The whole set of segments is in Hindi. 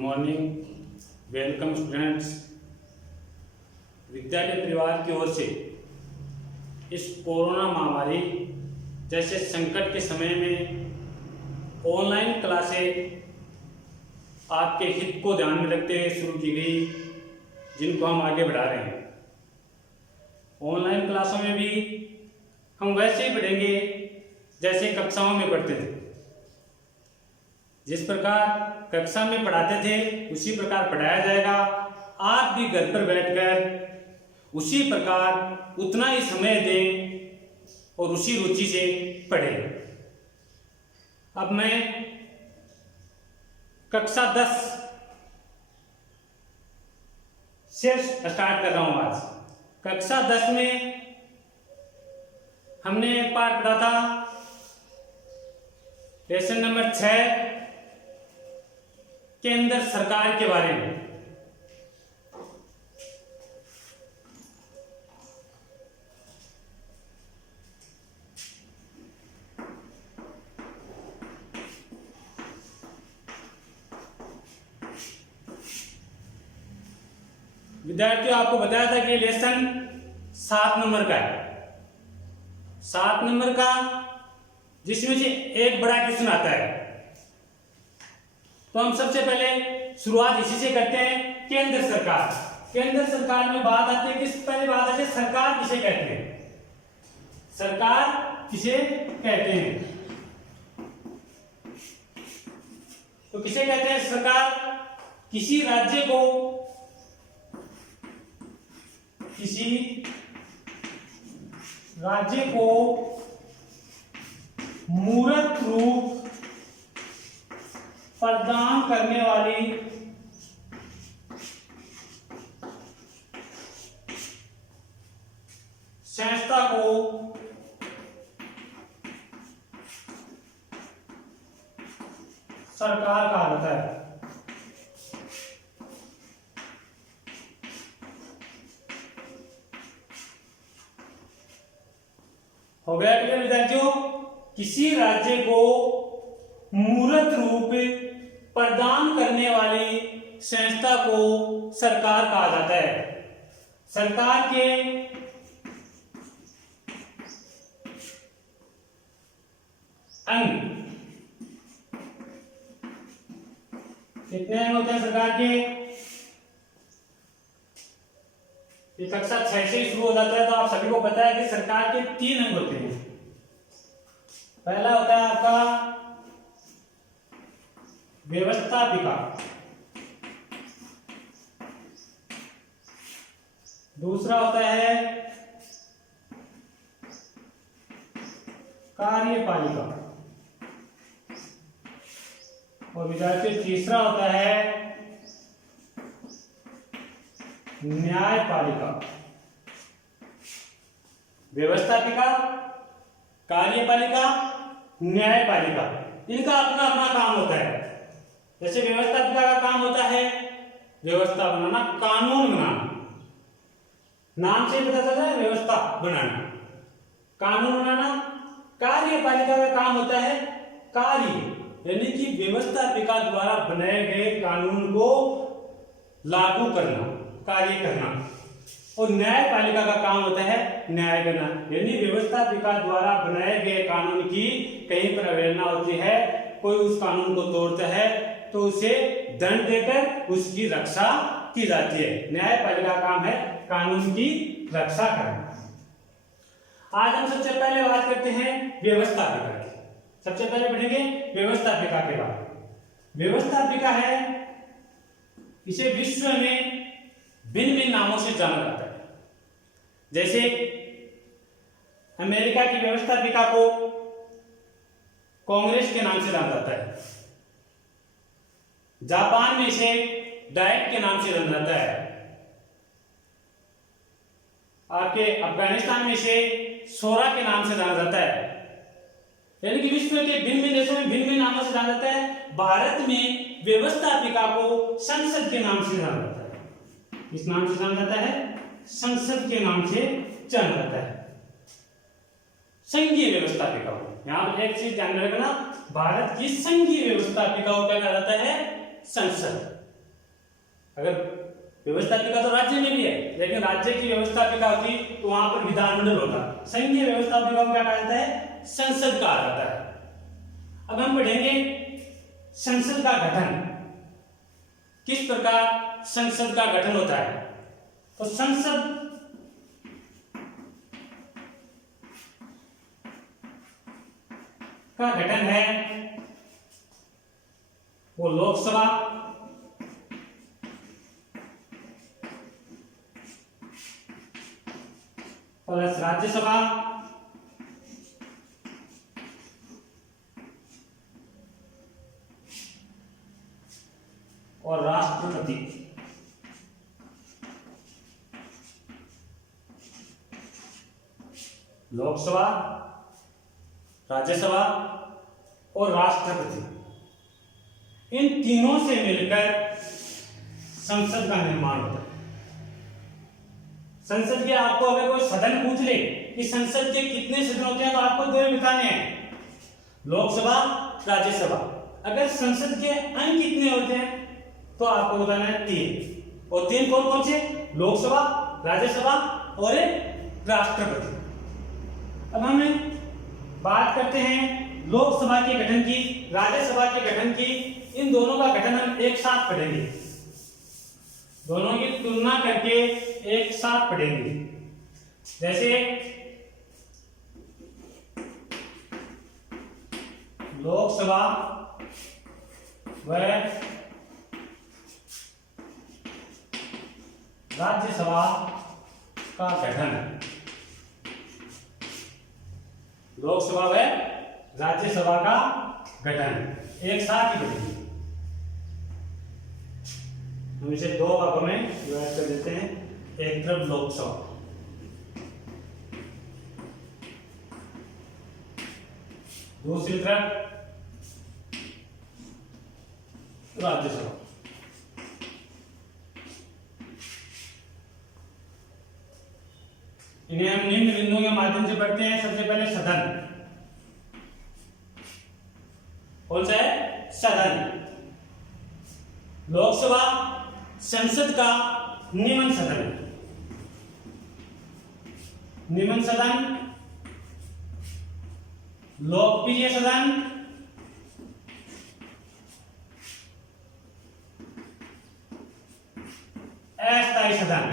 मॉर्निंग। Welcome students. विद्यालय परिवार की ओर से इस कोरोना महामारी जैसे संकट के समय में ऑनलाइन क्लासें आपके हित को ध्यान में रखते हुए शुरू की गई, जिनको हम आगे बढ़ा रहे हैं। ऑनलाइन क्लासों में भी हम वैसे ही पढ़ेंगे जैसे कक्षाओं में पढ़ते थे। जिस प्रकार कक्षा में पढ़ाते थे उसी प्रकार पढ़ाया जाएगा। आप भी घर पर बैठकर उसी प्रकार उतना ही समय दें और उसी रुचि से पढ़ें। अब मैं कक्षा 10 से स्टार्ट कर रहा हूं। आज कक्षा 10 में हमने एक पाठ पढ़ा था, लेसन नंबर 6 केंद्र सरकार के बारे में। विद्यार्थियों, आपको बताया था कि लेसन 7 नंबर का है, 7 नंबर का, जिसमें से एक बड़ा क्वेश्चन आता है। तो हम सबसे पहले शुरुआत इसी से करते हैं। केंद्र सरकार। केंद्र सरकार में बात आती है, किस पहले बात आती है, सरकार किसे कहते हैं। सरकार किसे कहते हैं? तो किसे कहते हैं सरकार? किसी राज्य को, किसी राज्य को मूर्त रूप प्रदान करने वाली संस्था को सरकार कहा जाता है। हो गया क्लियर विद्यार्थियों? किसी राज्य को मूर्त रूप प्रदान करने वाली संस्था को सरकार कहा जाता है। सरकार के अंग कितने अंग होते हैं सरकार के? ये कक्षा 6 से शुरू हो जाता है, तो आप सभी को पता है कि सरकार के 3 अंग होते हैं। पहला होता है आपका व्यवस्थापिका, दूसरा होता है कार्यपालिका, और विद्यार्थी तीसरा होता है न्यायपालिका। व्यवस्थापिका, कार्यपालिका, न्यायपालिका, इनका अपना अपना काम होता है। जैसे व्यवस्थापिका का काम होता है व्यवस्था बनाना, कानून बनाना। नाम से पता चलता है व्यवस्था बनाना, कानून बनाना। कार्यपालिका का काम होता है कार्य, यानी कि व्यवस्थापिका द्वारा बनाए गए कानून को लागू करना, कार्य करना। और न्यायपालिका का काम होता है न्याय करना, यानी व्यवस्थापिका द्वारा बनाए गए कानून की कहीं पर अवहेलना होती है, कोई उस कानून को तोड़ता है तो उसे दंड देकर उसकी रक्षा की जाती है। न्यायपालिका का काम है कानून की रक्षा करना। आज हम सबसे पहले बात करते हैं व्यवस्थापिका की। सबसे पहले पढ़ेंगे व्यवस्थापिका के बारे में। व्यवस्थापिका है, इसे विश्व में भिन्न भिन्न नामों से जाना जाता है। जैसे अमेरिका की व्यवस्थापिका को कांग्रेस के नाम से जाना जाता है, जापान में इसे डाइट के नाम से जाना जाता है, आपके अफगानिस्तान में इसे सोरा के नाम से जाना जाता है। यानी कि विश्व के भिन्न भिन्न देशों में भिन्न भिन्न नामों से जाना जाता है। भारत में व्यवस्थापिका को संसद के नाम से जाना जाता है। किस नाम से जाना जाता है? संसद के नाम से जाना जाता है। संघीय व्यवस्थापिका को, यहां पर एक चीज ध्यान रखना, भारत की संघीय व्यवस्थापिका को क्या कहा जाता है? संसद। अगर व्यवस्थापिका तो राज्य में भी है, लेकिन राज्य की व्यवस्थापिका होती तो वहां पर विधानमंडल होता। संघीय व्यवस्थापिका को क्या कहा जाता है? संसद कहा जाता है। अब हम पढ़ेंगे संसद का गठन, किस प्रकार संसद का गठन होता है। तो संसद का गठन है वो लोकसभा, प्लस राज्यसभा और राष्ट्रपति। लोकसभा, राज्यसभा और राष्ट्रपति, इन तीनों से मिलकर संसद का निर्माण होता है। संसद के आपको अगर कोई सदन पूछ ले कि संसद के कितने सदन होते हैं तो आपको दो बताने हैं, लोकसभा, राज्यसभा। अगर संसद के अंक कितने होते हैं तो आपको बताना है 3, और 3 कौन कौन से? लोकसभा, राज्यसभा और राष्ट्रपति। अब हम बात करते हैं लोकसभा के गठन की, राज्यसभा के गठन की। इन दोनों का गठन हम एक साथ पढ़ेंगे, दोनों की तुलना करके एक साथ पढ़ेंगे। जैसे लोकसभा व राज्यसभा का गठन, लोकसभा व राज्यसभा का गठन एक साथ ही करेंगे। हम इसे दो भागों में विभाजित कर देते हैं। एक तरफ लोकसभा, दूसरी तरफ राज्यसभा। इन्हें हम निम्न बिंदुओं के माध्यम से पढ़ते हैं। सबसे पहले सदन, कौन सा है? सदन। लोकसभा संसद का निम्न सदन, निम्न सदन, लोकप्रिय सदन, अस्थायी सदन।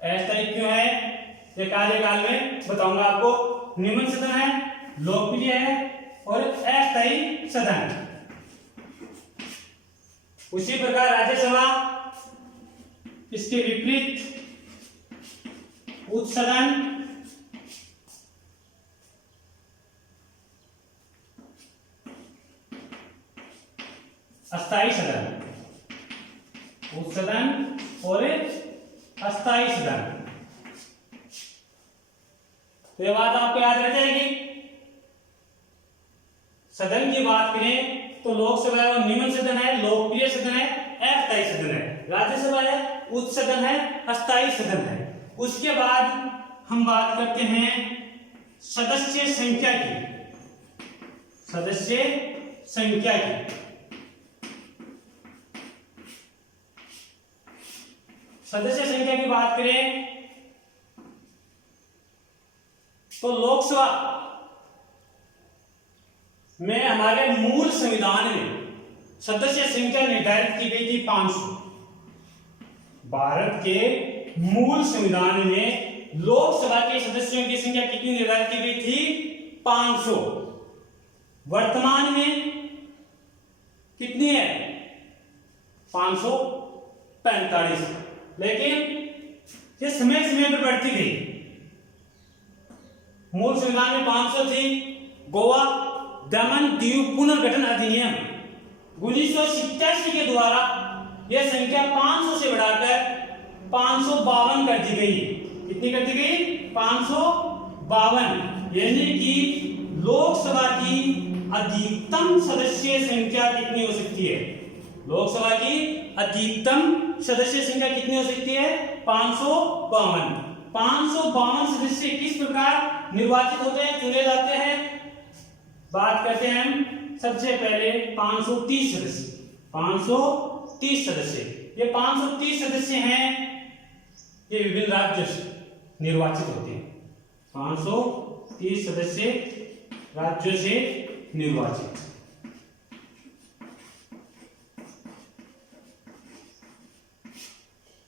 अस्थायी क्यों है ये कार्यकाल में बताऊंगा आपको। निम्न सदन है, लोकप्रिय है और अस्थायी सदन। उसी प्रकार राज्यसभा, इसके विपरीत उच्च सदन, अस्थायी सदन, उच्च सदन और अस्थायी सदन। तो ये बात आपको याद रह जाएगी। सदन की बात करें तो लोकसभा है वो निम्न सदन है, लोकप्रिय सदन है, अस्थायी सदन है। राज्यसभा है उच्च सदन है, अस्थायी सदन है। उसके बाद हम बात करते हैं सदस्य संख्या की, सदस्य संख्या की। सदस्य संख्या की बात करें तो लोकसभा में हमारे मूल संविधान में सदस्य संख्या निर्धारित की गई थी 500। भारत के मूल संविधान में लोकसभा के सदस्यों की संख्या कितनी निर्धारित की गई थी? 500। वर्तमान में कितनी है? 545। लेकिन ये समय समय पर बढ़ती गई। मूल संविधान में 500 थी। गोवा दमन दीव पुनर्गठन अधिनियम 1987 के द्वारा यह संख्या 500 से बढ़ाकर 552 कर दी गई। कितनी कर दी गई? 552। यानी कि लोकसभा की अधिकतम सदस्य संख्या कितनी हो सकती है? लोकसभा की अधिकतम सदस्य संख्या कितनी हो सकती है? 552। 552 सदस्य किस प्रकार निर्वाचित होते हैं, चुने जाते हैं? बात करते हैं हम सबसे पहले 530 सदस्य। 530 सदस्य। ये 530 सदस्य हैं, ये विभिन्न राज्यों से निर्वाचित होते हैं। 530 सदस्य राज्यों से निर्वाचित।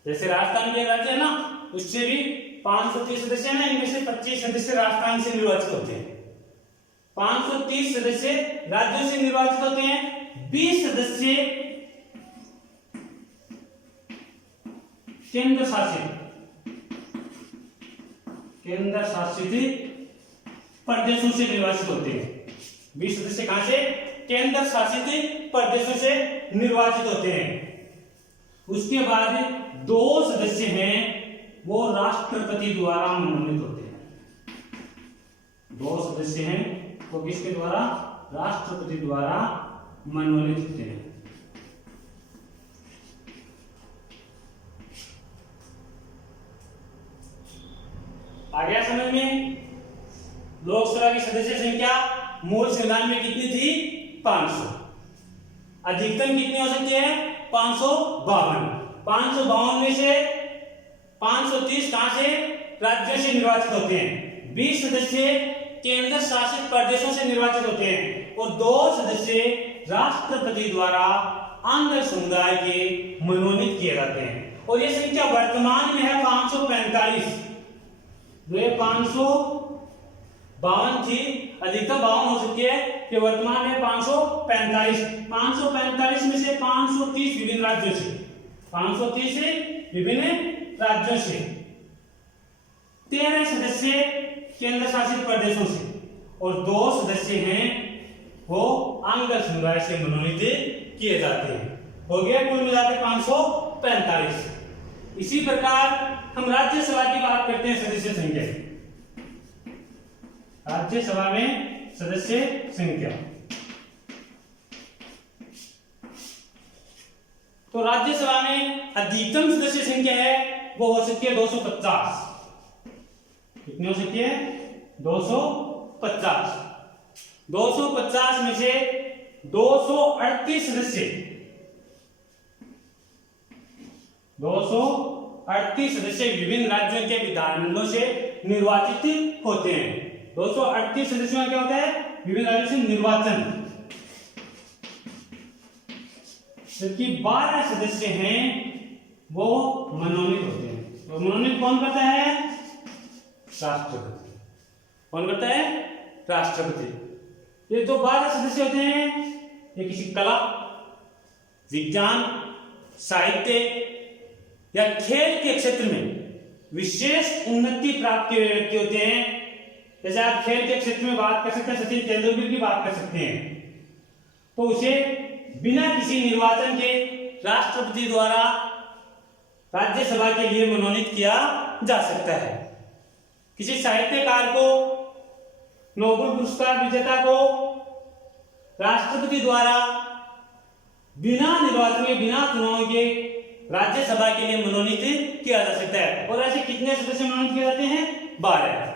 जैसे राजस्थान के राज्य है ना, उससे भी 530 सदस्य है ना, इनमें से 25 सदस्य राजस्थान से निर्वाचित होते हैं। 530 सदस्य राज्यों से निर्वाचित होते हैं, 20 सदस्य केंद्र शासित प्रदेशों से निर्वाचित होते हैं। 20 सदस्य कहां से? केंद्र शासित प्रदेशों से निर्वाचित होते हैं। उसके बाद 2 सदस्य हैं, वो राष्ट्रपति द्वारा मनोनीत होते हैं। 2 सदस्य हैं, वो किसके द्वारा? राष्ट्रपति द्वारा मनोनीत होते हैं। आ गया समझ में? लोकसभा की सदस्य संख्या मूल संविधान में कितनी थी? 500। अधिकतम कितनी हो सकती है? 552। 552 में से 530 कहां से? राज्यों से निर्वाचित होते हैं। 20 सदस्य केंद्र शासित प्रदेशों से निर्वाचित होते हैं और 2 सदस्य राष्ट्रपति द्वारा आंध्र समुदाय के मनोनीत किए जाते हैं। और ये संख्या वर्तमान में है 545। जो 552 थी, अधिकतम 52 हो सकती है, कि वर्तमान में 545। 545 में से 530 विभिन्न राज्यों से, 530 से विभिन्न राज्यों से, 13 सदस्य केंद्र शासित प्रदेशों से और 2 सदस्य हैं वो आंध्र समुदाय से मनोनीत किए जाते हैं। हो गया कुल मिलाकर 545। इसी प्रकार हम राज्यसभा की बात करते हैं। सदस्य संख्या, राज्यसभा में सदस्य संख्या, तो राज्यसभा में अधिकतम सदस्य संख्या है वो हो सकती है 250। कितनी हो सकती है? 250। 250 में से 238 सदस्य, 238 सदस्य विभिन्न राज्यों के विधानमंडलों से निर्वाचित होते हैं। 238 सदस्यों का क्या होता है? विभिन्न राज्यों से निर्वाचन। जबकि 12 सदस्य हैं वो मनोनीत होते हैं। तो मनोनीत कौन करता है? राष्ट्रपति। कौन करता है? राष्ट्रपति। ये जो 12 सदस्य होते हैं, ये किसी कला, विज्ञान, साहित्य या खेल के क्षेत्र में विशेष उन्नति प्राप्त किए हुए व्यक्ति होते हैं। जैसे आप खेल के क्षेत्र में बात कर सकते हैं, सचिन तेंदुलकर की बात कर सकते हैं, तो उसे बिना किसी निर्वाचन के राष्ट्रपति द्वारा राज्यसभा के लिए मनोनीत किया जा सकता है। किसी साहित्यकार को, नोबेल पुरस्कार विजेता को राष्ट्रपति द्वारा बिना निर्वाचन के, बिना चुनाव के राज्यसभा के लिए मनोनीत किया जा सकता है। और ऐसे कितने सदस्य मनोनीत किए जाते हैं? 12।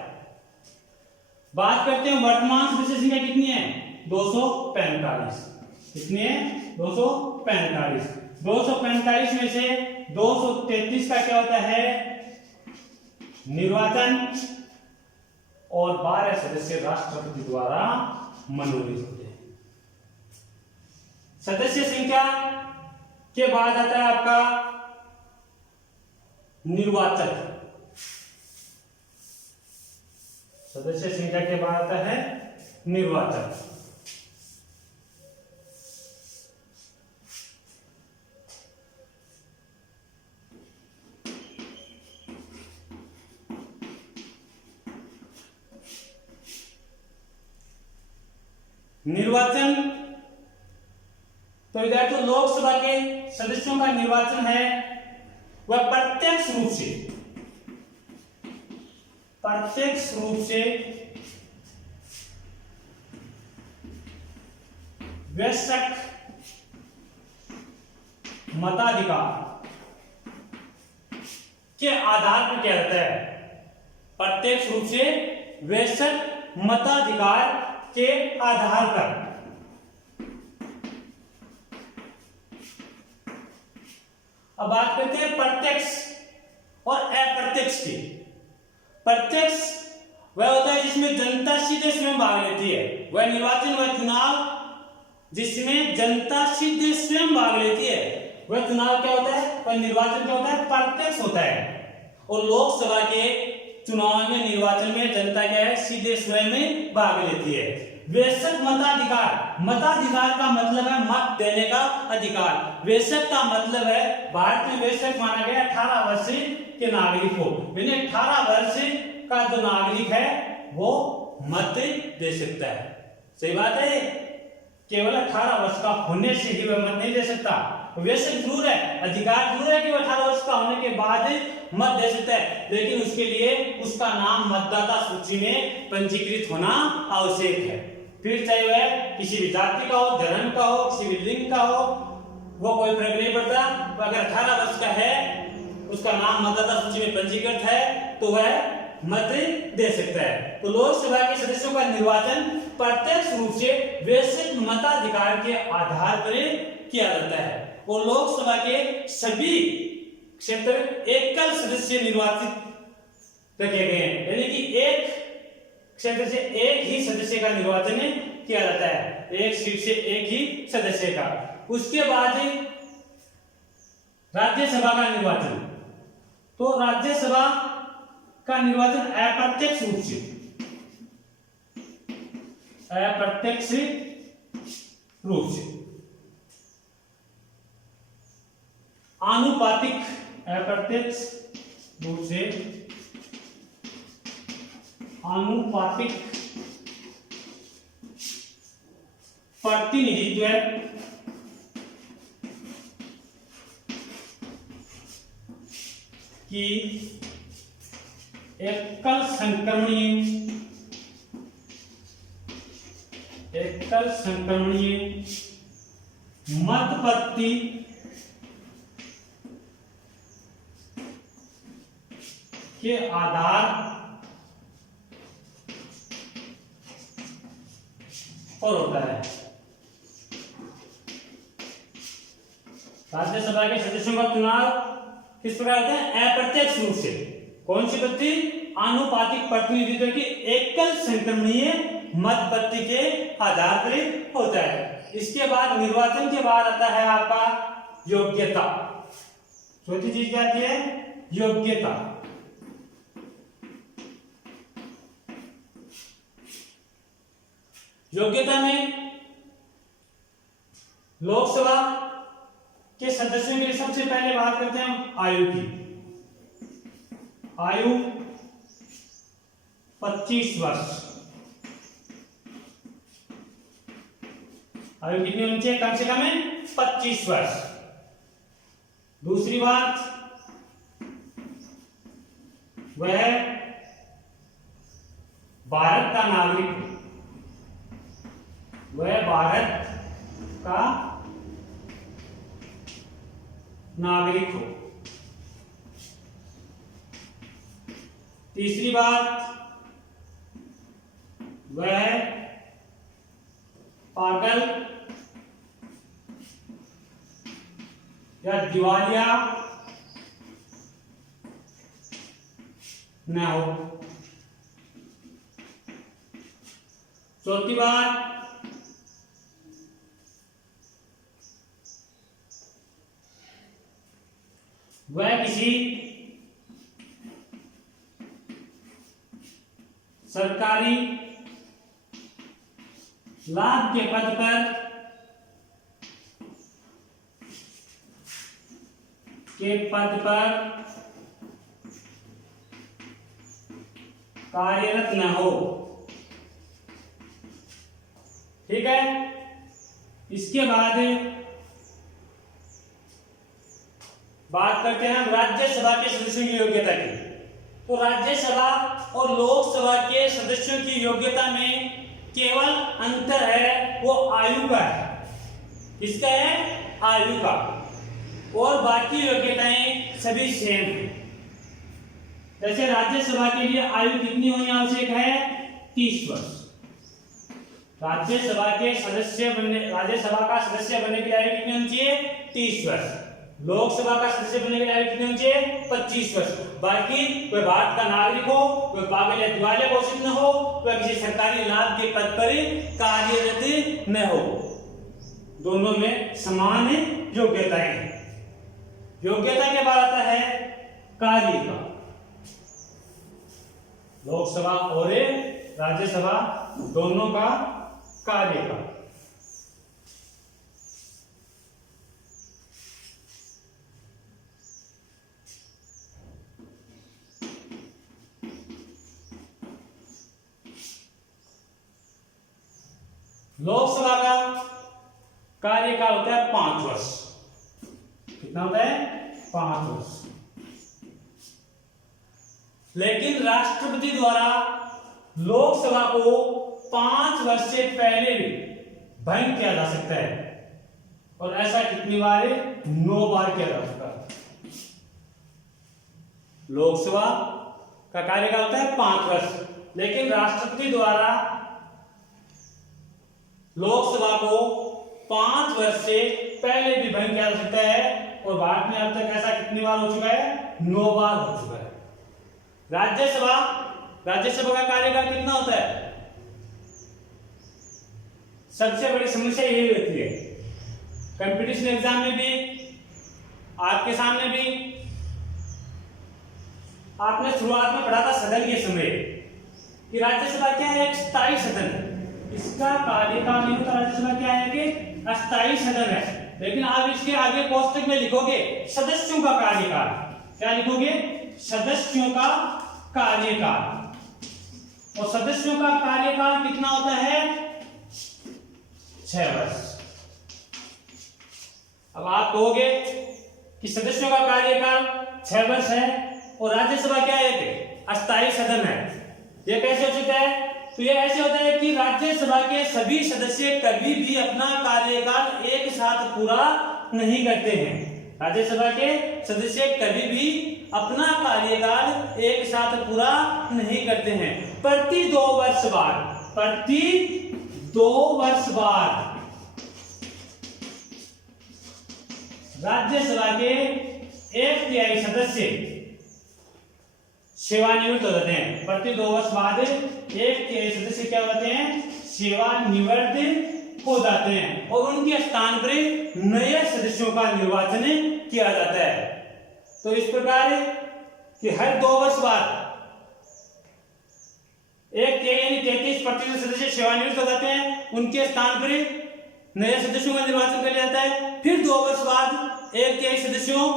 बात करते हैं वर्तमान सदस्य संख्या कितनी है? 245। कितनी है? 245। 245 में से 233 का क्या होता है? निर्वाचन, और 12 सदस्य राष्ट्रपति द्वारा मनोनीत होते हैं। सदस्य संख्या के बाद आता है आपका निर्वाचक। सदस्य संख्या के बाद आता है निर्वाचक। निर्वाचन, तो इधर जो लोकसभा के सदस्यों का निर्वाचन है वह प्रत्यक्ष रूप से वयस्क मताधिकार के आधार पर किया जाता है। प्रत्यक्ष रूप से वयस्क मताधिकार के आधार पर अब बात करते हैं प्रत्यक्ष और अप्रत्यक्ष की। प्रत्यक्ष वह होता है जिसमें जनता सीधे स्वयं भाग लेती है, वह निर्वाचन वह चुनाव जिसमें जनता सीधे स्वयं भाग लेती है, वह चुनाव क्या होता है, वह निर्वाचन क्या होता है, प्रत्यक्ष होता है। और लोकसभा के चुनाव में निर्वाचन में जनता क्या है, सीधे स्वयं में भाग लेती है। वयस्क मताधिकार, मताधिकार का मतलब है मत देने का अधिकार। वयस्क का मतलब है, भारत में वयस्क माना गया 18 वर्ष के नागरिक को, यानी 18 वर्ष का जो नागरिक है वो मत दे सकता है। सही बात है, केवल 18 वर्ष का होने से ही वह मत नहीं दे सकता। वयस्क जरूर है, अधिकार जरूर है कि वह 18 वर्ष का होने के बाद मत दे सकता है, लेकिन उसके लिए उसका नाम मतदाता सूची में पंजीकृत होना आवश्यक है। फिर चाहे वह किसी भी जाति का हो, धर्म का हो, किसी भी लिंग का हो, वो कोई फर्क नहीं पड़ता। तो अगर 18 वर्ष का है, उसका नाम मतदाता सूची में पंजीकृत है, तो वह मत दे सकता है। तो लोकसभा के सदस्यों का निर्वाचन प्रत्यक्ष रूप से वयस्क मताधिकार के आधार पर किया जाता है। और लोकसभा के सभी क्षेत्र एकल सदस्य निर्वाचित रखे गए हैं, यानी कि एक क्षेत्र से एक ही सदस्य का निर्वाचन किया जाता है, एक सीट से एक ही सदस्य का। उसके बाद राज्यसभा का निर्वाचन, तो राज्यसभा का निर्वाचन अप्रत्यक्ष रूप से, अप्रत्यक्ष रूप से आनुपातिक, अप्रत्यक्ष रूप से आनुपातिक प्रतिनिधित्व की एकल संक्रमणीय मतपत्ति के आधार पर होता है। राज्यसभा के सदस्यों का चुनाव किस प्रकार होता है, अप्रत्यक्ष रूप से। कौन सी पत्ती, आनुपातिक प्रतिनिधित्व की एकल संक्रमणीय मतपत्ति के आधार पर होता है। इसके बाद निर्वाचन के बाद आता है आपका योग्यता। चौथी चीज क्या आती है, योग्यता। योग्यता में लोकसभा के सदस्यों के लिए सबसे पहले बात करते हैं हम आयु की। आयु 25 वर्ष। आयु कितनी होनी चाहिए, कम से कम 25 वर्ष। दूसरी बात, वह भारत का नागरिक हो, वह भारत का नागरिक हो। तीसरी बात, वह पागल या दिवालिया न हो। चौथी बात, वह किसी सरकारी लाभ के पद पर कार्यरत न हो। ठीक है। इसके बाद बात करते हैं राज्यसभा के सदस्यों की योग्यता की। तो राज्यसभा और लोकसभा के सदस्यों की योग्यता में केवल अंतर है वो आयु का है। किसका है? आयु का। और बाकी योग्यताएं सभी सेम है। जैसे राज्यसभा के लिए आयु कितनी होनी आवश्यक है? 30 वर्ष। राज्यसभा का सदस्य बनने की आयु कितनी होनी चाहिए? 30 वर्ष। लोकसभा का सदस्य बनने के लिए आयु कितनी होनी चाहिए? 25 वर्ष। बाकी वह भारत का नागरिक हो, वह पागल या दिवालिया घोषित न हो, वह किसी सरकारी लाभ के पद पर कार्यरत न हो। दोनों में समान योग्यताएं हैं। योग्यता के बाद आता है कार्य का। लोकसभा और राज्यसभा दोनों का कार्य का। लोकसभा का कार्यकाल होता है 5 वर्ष। कितना होता है? 5 वर्ष। लेकिन राष्ट्रपति द्वारा लोकसभा को 5 वर्ष से पहले भी भंग किया जा सकता है, और ऐसा कितनी बार? 9 बार किया जा सकता है। लोकसभा का कार्यकाल होता है 5 वर्ष, लेकिन राष्ट्रपति द्वारा लोकसभा को 5 वर्ष से पहले भी भंग किया जा सकता है, और भारत में अब तक ऐसा कितनी बार हो चुका है? 9 बार हो चुका है। राज्यसभा का कार्यकाल कितना होता है? सबसे बड़ी समस्या यही होती है कंपटीशन एग्जाम में भी, आपके सामने भी। आपने शुरुआत में पढ़ा था सदन के समय कि राज्यसभा क्या है? एक स्थायी सदन। इसका कार्यकाल नहीं होता। राज्यसभा क्या है? कि अस्थायी सदन है। लेकिन आप इसके आगे कोष्टक में लिखोगे सदस्यों का कार्यकाल। क्या लिखोगे? सदस्यों का कार्यकाल। और सदस्यों का कार्यकाल कितना होता है? 6 वर्ष। अब आप कहोगे कि सदस्यों का कार्यकाल 6 वर्ष है और राज्यसभा क्या है? कि अस्थायी सदन है। यह कैसे हो सकता है? तो यह ऐसे होता है कि राज्यसभा के सभी सदस्य कभी भी अपना कार्यकाल एक साथ पूरा नहीं करते हैं। राज्यसभा के सदस्य कभी भी अपना कार्यकाल एक साथ पूरा नहीं करते हैं। प्रति 2 वर्ष बाद राज्यसभा के 1/3 सदस्य सेवानिवृत्त हो जाते हैं। प्रति 2 वर्ष बाद 1/3 सदस्य क्या होते हैं? सेवानिवृत्त हो जाते हैं, और उनके स्थान पर नए सदस्यों का निर्वाचन किया जाता है। तो इस प्रकार कि हर 2 वर्ष बाद 33% सदस्य सेवानिवृत्त हो जाते हैं, उनके स्थान पर नए सदस्यों का निर्वाचन कर लिया जाता है। फिर 2 वर्ष बाद 1/3 सदस्यों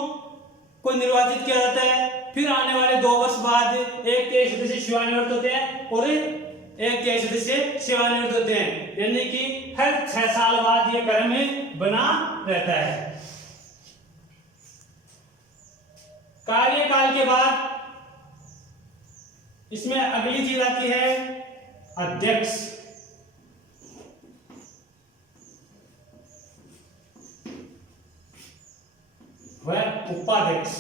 को निर्वाचित किया जाता है। फिर आने वाले 2 वर्ष बाद 1/3 सदस्य सेवानिवृत्त होते हैं और 1/3 सदस्य सेवानिवृत्त होते हैं, यानी कि हर 6 साल बाद यह क्रम बना रहता है। कार्यकाल के बाद इसमें अगली चीज आती है अध्यक्ष। वह उपाध्यक्ष।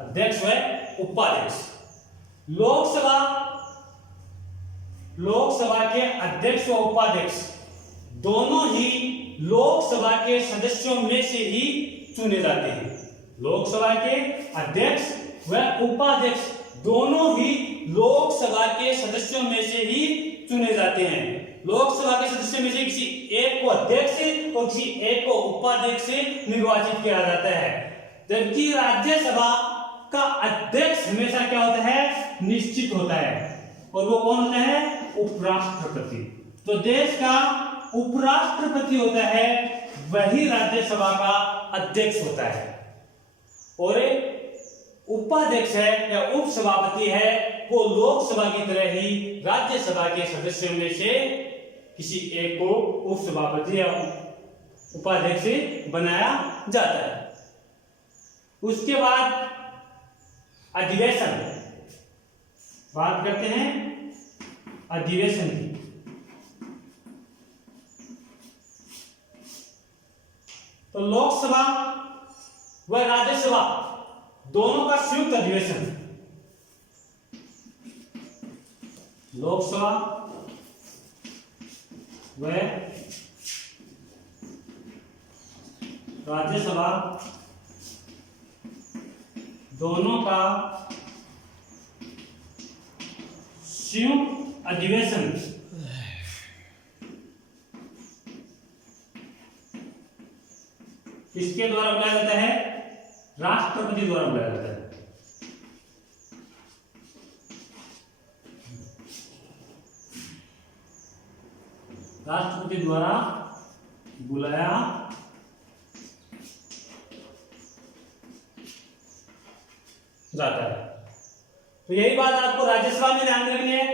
अध्यक्ष व उपाध्यक्ष। लोकसभा के अध्यक्ष व उपाध्यक्ष दोनों ही लोकसभा के सदस्यों में से ही चुने जाते हैं। लोकसभा के अध्यक्ष व उपाध्यक्ष दोनों ही लोकसभा के सदस्यों में से ही चुने जाते हैं। लोकसभा के सदस्यों में से किसी एक को अध्यक्ष और किसी एक को उपाध्यक्ष से निर्वाचित किया जाता है, जबकि राज्यसभा का अध्यक्ष हमेशा क्या होता है? निश्चित होता है, और वो कौन होता है? उपराष्ट्रपति। तो देश का उपराष्ट्रपति होता है, वही राज्यसभा का अध्यक्ष होता है, और उपाध्यक्ष है या उपसभापति है वो लोकसभा की तरह ही राज्यसभा के सदस्यों में से किसी एक को उपसभापति या उपाध्यक्ष बनाया जाता है। उसके बाद अधिवेशन, बात करते हैं अधिवेशन की। तो लोकसभा व राज्यसभा दोनों का संयुक्त अधिवेशन, लोकसभा व राज्यसभा दोनों का संयुक्त अधिवेशन किसके द्वारा बुलाया जाता है? राष्ट्रपति द्वारा बुलाया जाता है। राष्ट्रपति द्वारा बुलाया जाता है। तो यही बात आपको राज्यसभा में ध्यान रखनी है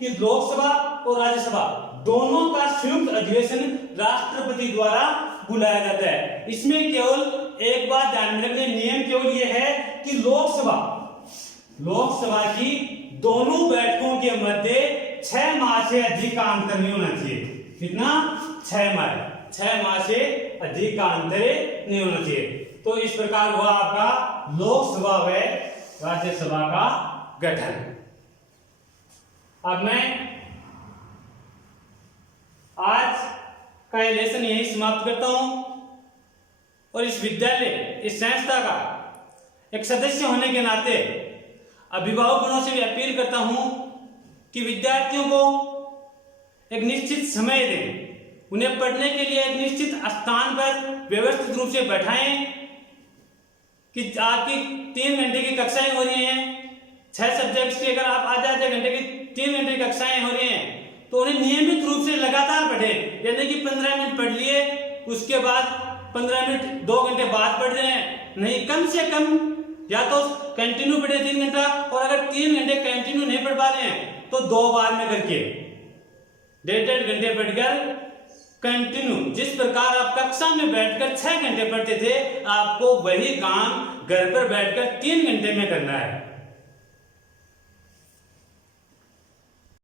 कि लोकसभा और राज्यसभा दोनों का संयुक्त अधिवेशन राष्ट्रपति द्वारा बुलाया जाता है। इसमें केवल एक बात ध्यान में रखनी, नियम केवल यह है कि लोकसभा की दोनों बैठकों के मध्य 6 माह से अधिक का अंतर नहीं होना चाहिए। कितना? 6 माह से अधिक का अंतर नहीं होना चाहिए। तो इस प्रकार हुआ आपका लोकसभा व राज्यसभा का गठन। अब मैं आज का ये लेसन यही समाप्त करता हूं और इस विद्यालय, इस संस्था का एक सदस्य होने के नाते अभिभावकों से भी अपील करता हूं कि विद्यार्थियों को एक निश्चित समय दें, उन्हें पढ़ने के लिए एक निश्चित स्थान पर व्यवस्थित रूप से बैठाएं कि आपकी 3 घंटे की कक्षाएं हो रही हैं, 6 सब्जेक्ट्स की अगर आप आधे घंटे की 3 घंटे की कक्षाएं हो रही हैं तो उन्हें नियमित रूप से लगातार पढ़ें। यानी कि 15 मिनट पढ़ लिए, उसके बाद 15 मिनट 2 घंटे बाद पढ़ रहे हैं, नहीं, कम से कम या तो कंटिन्यू पढ़े 3 घंटा, और अगर 3 घंटे कंटिन्यू नहीं पढ़ पा रहे हैं तो 2 बार में करके 1.5 घंटे पढ़कर कंटिन्यू, जिस प्रकार आप कक्षा में बैठकर 6 घंटे पढ़ते थे, आपको वही काम घर पर बैठकर 3 घंटे में करना है।